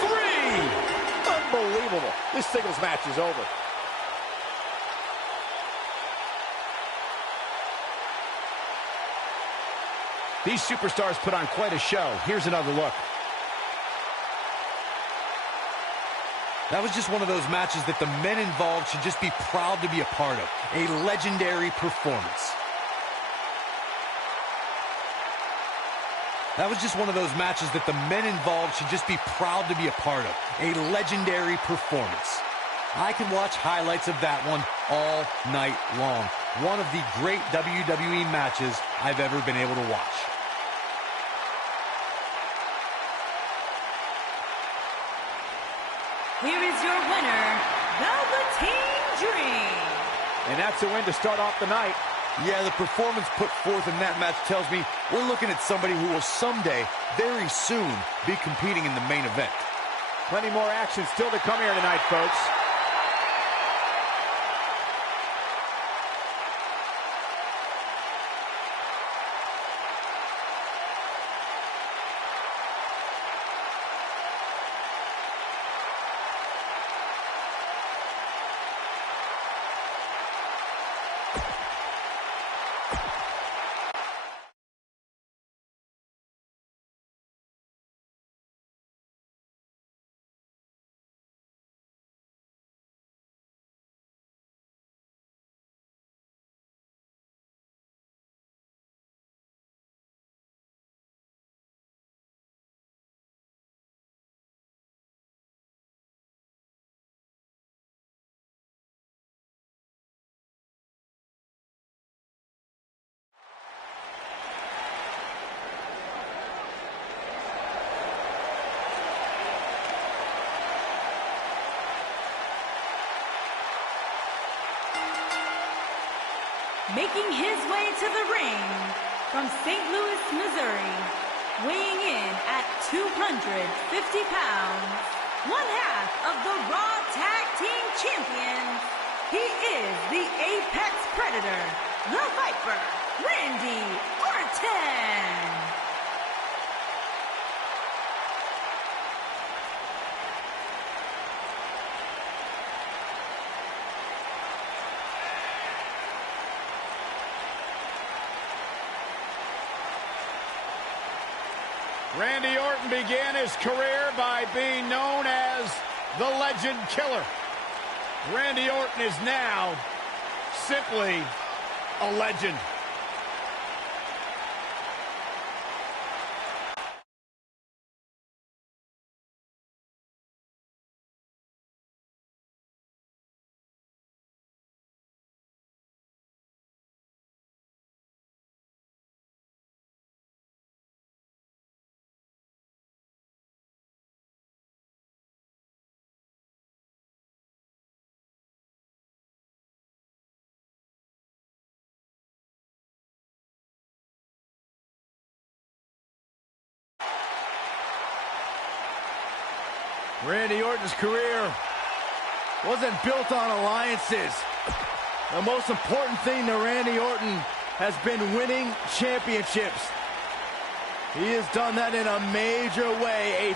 3. Unbelievable. This singles match is over. These superstars put on quite a show. Here's another look. That was just one of those matches that the men involved should just be proud to be a part of. A legendary performance. That was just one of those matches that the men involved should just be proud to be a part of. A legendary performance. I can watch highlights of that one all night long. One of the great WWE matches I've ever been able to watch. Here is your winner, Velveteen Dream. And that's a win to start off the night. Yeah, the performance put forth in that match tells me we're looking at somebody who will someday, very soon, be competing in the main event. Plenty more action still to come here tonight, folks. Making his way to the ring from St. Louis, Missouri, weighing in at 250 pounds, one half of the Raw Tag Team Champions, he is the Apex Predator, the Viper, Randy Orton. Randy Orton began his career by being known as the Legend Killer. Randy Orton is now simply a legend. Randy Orton's career wasn't built on alliances. The most important thing to Randy Orton has been winning championships. He has done that in a major way, a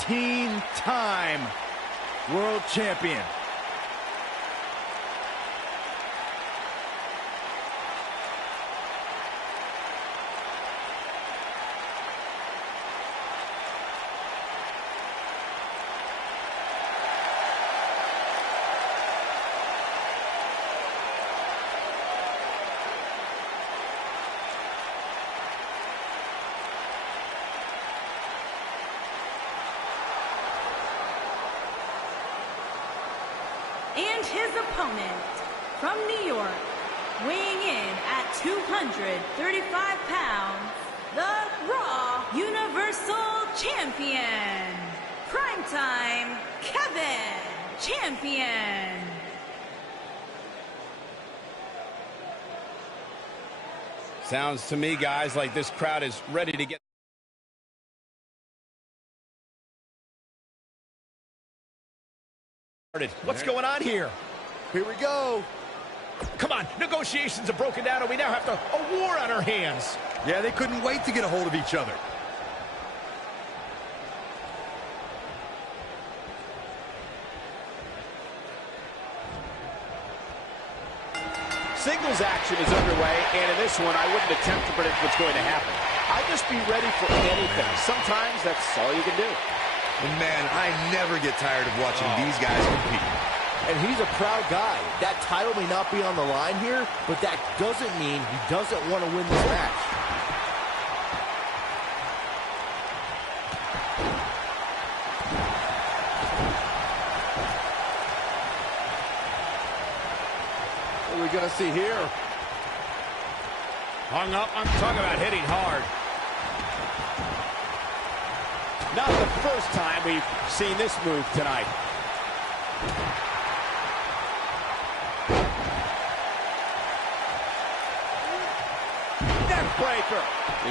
13-time world champion. And his opponent from New York, weighing in at 235 pounds, the champion. Primetime Kevin champion. Sounds to me, guys, like this crowd is ready to get started. What's going on here? Here we go. Come on, negotiations have broken down and we now have a war on our hands. Yeah, they couldn't wait to get a hold of each other. Singles action is underway, and in this one, I wouldn't attempt to predict what's going to happen. I'd just be ready for anything. Sometimes that's all you can do. And man, I never get tired of watching these guys compete. And he's a proud guy. That title may not be on the line here, but that doesn't mean he doesn't want to win this match. What are we going to see here? Hung up. I'm talking about hitting hard. Not the first time we've seen this move tonight. Neckbreaker.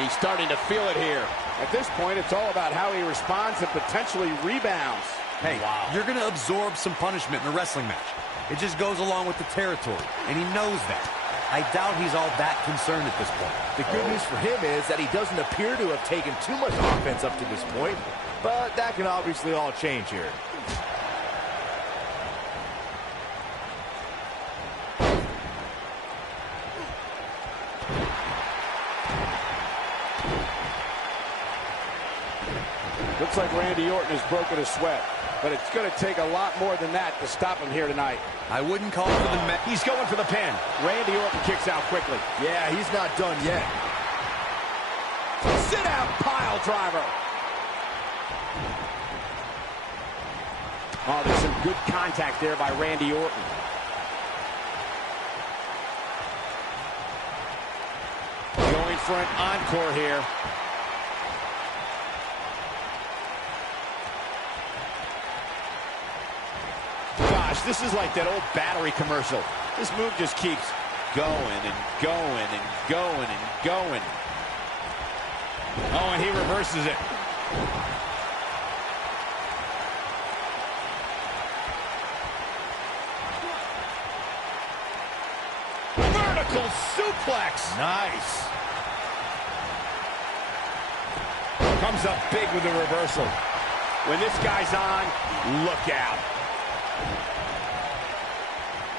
He's starting to feel it here. At this point, it's all about how he responds and potentially rebounds. Hey, you're going to absorb some punishment in a wrestling match. It just goes along with the territory, and he knows that. I doubt he's all that concerned at this point. The good news for him is that he doesn't appear to have taken too much offense up to this point, but that can obviously all change here. Looks like Randy Orton has broken a sweat, but it's going to take a lot more than that to stop him here tonight. I wouldn't call for the match. He's going for the pin. Randy Orton kicks out quickly. Yeah, he's not done yet. Sit-out pile driver. Oh, there's some good contact there by Randy Orton. Going for an encore here. Gosh, this is like that old battery commercial. This move just keeps going and going and going and going. Oh, and he reverses it. Vertical suplex. Nice. Comes up big with the reversal. When this guy's on, look out.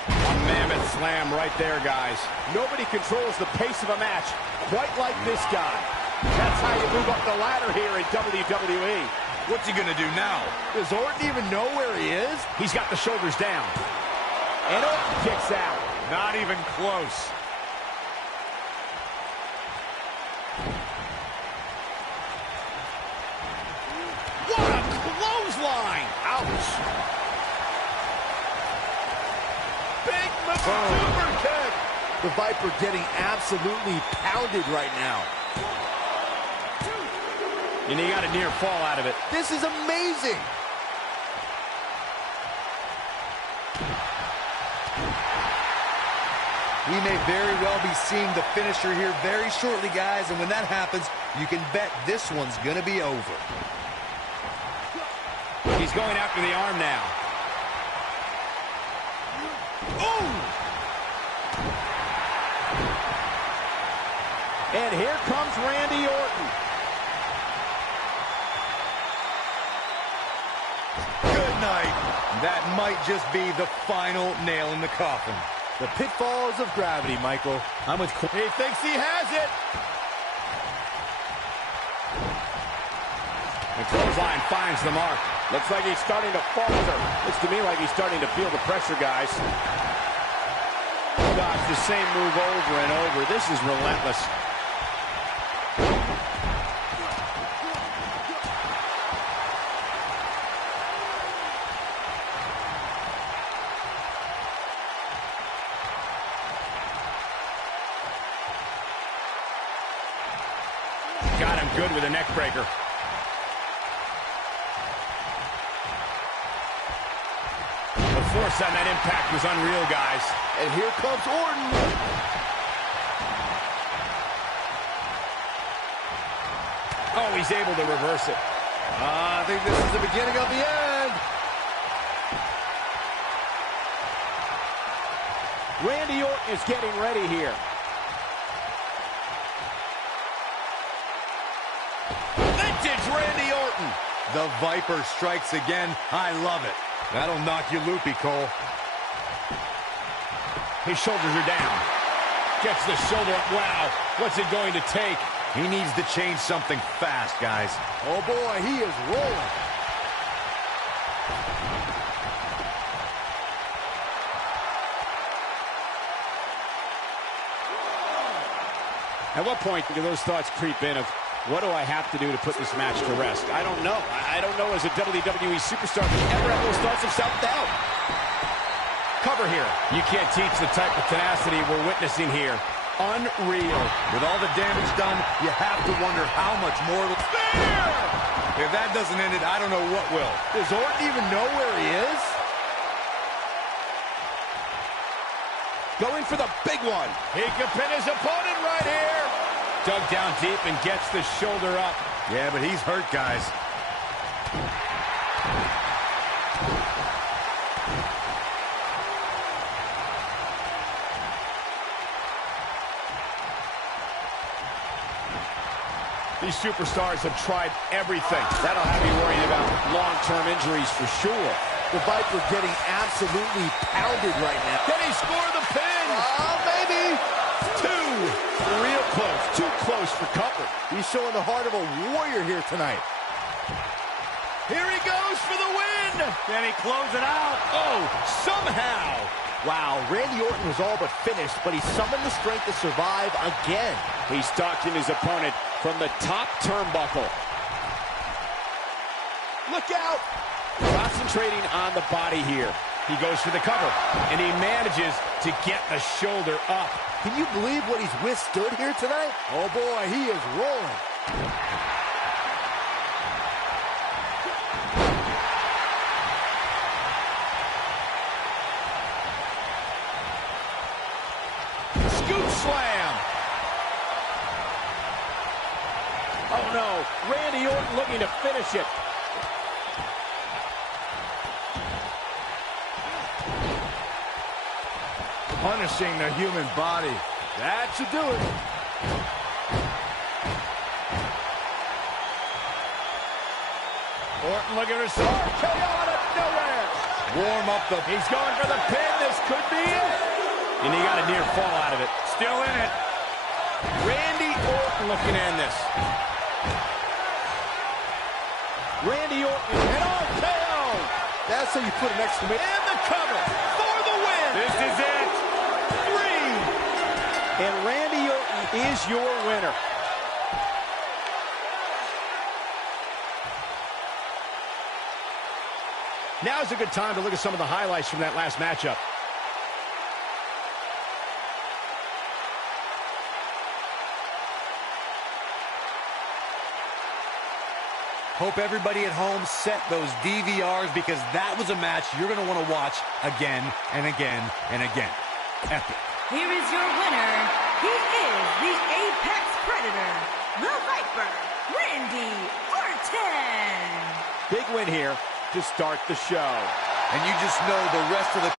A mammoth slam right there, guys. Nobody controls the pace of a match quite like this guy. That's how you move up the ladder here in WWE. What's he going to do now? Does Orton even know where he is? He's got the shoulders down. And Orton kicks out. Not even close. What a clothesline! Ouch! Big super kick! The Viper getting absolutely pounded right now. And he got a near fall out of it. This is amazing. We may very well be seeing the finisher here very shortly, guys, and when that happens, you can bet this one's going to be over. He's going after the arm now. Oh! And here comes Randy Orton. Good night. That might just be the final nail in the coffin. The pitfalls of gravity, Michael. How much? He thinks he has it. The clothesline finds the mark. Looks like he's starting to falter. Looks to me like he's starting to feel the pressure, guys. Gosh, the same move over and over. This is relentless. Got him good with a neck breaker. force on that impact was unreal, guys. And here comes Orton. Oh, he's able to reverse it. I think this is the beginning of the end. Randy Orton is getting ready here. Vintage Randy Orton. The Viper strikes again. I love it. That'll knock you loopy, Cole. His shoulders are down. Gets the shoulder up. Wow, what's it going to take? He needs to change something fast, guys. Oh, boy, he is rolling. At what point do those thoughts creep in of, what do I have to do to put this match to rest? I don't know. I don't know as a WWE superstar if he ever have those thoughts of self-doubt. Cover here. You can't teach the type of tenacity we're witnessing here. Unreal. With all the damage done, you have to wonder how much more it'll... Spear! If that doesn't end it, I don't know what will. Does Orton even know where he is? Going for the big one. He can pin his opponent right here. Dug down deep and gets the shoulder up. Yeah, but he's hurt, guys. These superstars have tried everything. That'll have you worrying about long-term injuries for sure. The Viper getting absolutely pounded right now. Can he score the pin? Maybe. Two. Real close. Too close for comfort. He's showing the heart of a warrior here tonight. Here he goes for the win. Can he close it out? Oh, somehow. Wow, Randy Orton was all but finished, but he summoned the strength to survive again. He's stalking his opponent from the top turnbuckle. Look out. Concentrating on the body here. He goes for the cover, and he manages to get the shoulder up. Can you believe what he's withstood here tonight? Oh, boy, he is rolling. Scoop slam. Oh, no. Randy Orton looking to finish it. Punishing the human body. That should do it. Orton looking for some KO out of nowhere. Warm up the... He's going for the pin. This could be it. And he got a near fall out of it. Still in it. Randy Orton looking to end this. Randy Orton. And RKO. That's how you put an exclamation. And the cover for the win. This is it. 3. And Randy Orton is your winner. Now's a good time to look at some of the highlights from that last matchup. Hope everybody at home set those DVRs because that was a match you're going to want to watch again and again and again. Epic. Here is your winner. He is the Apex Predator, the Viper, Randy Orton. Big win here to start the show. And you just know the rest of the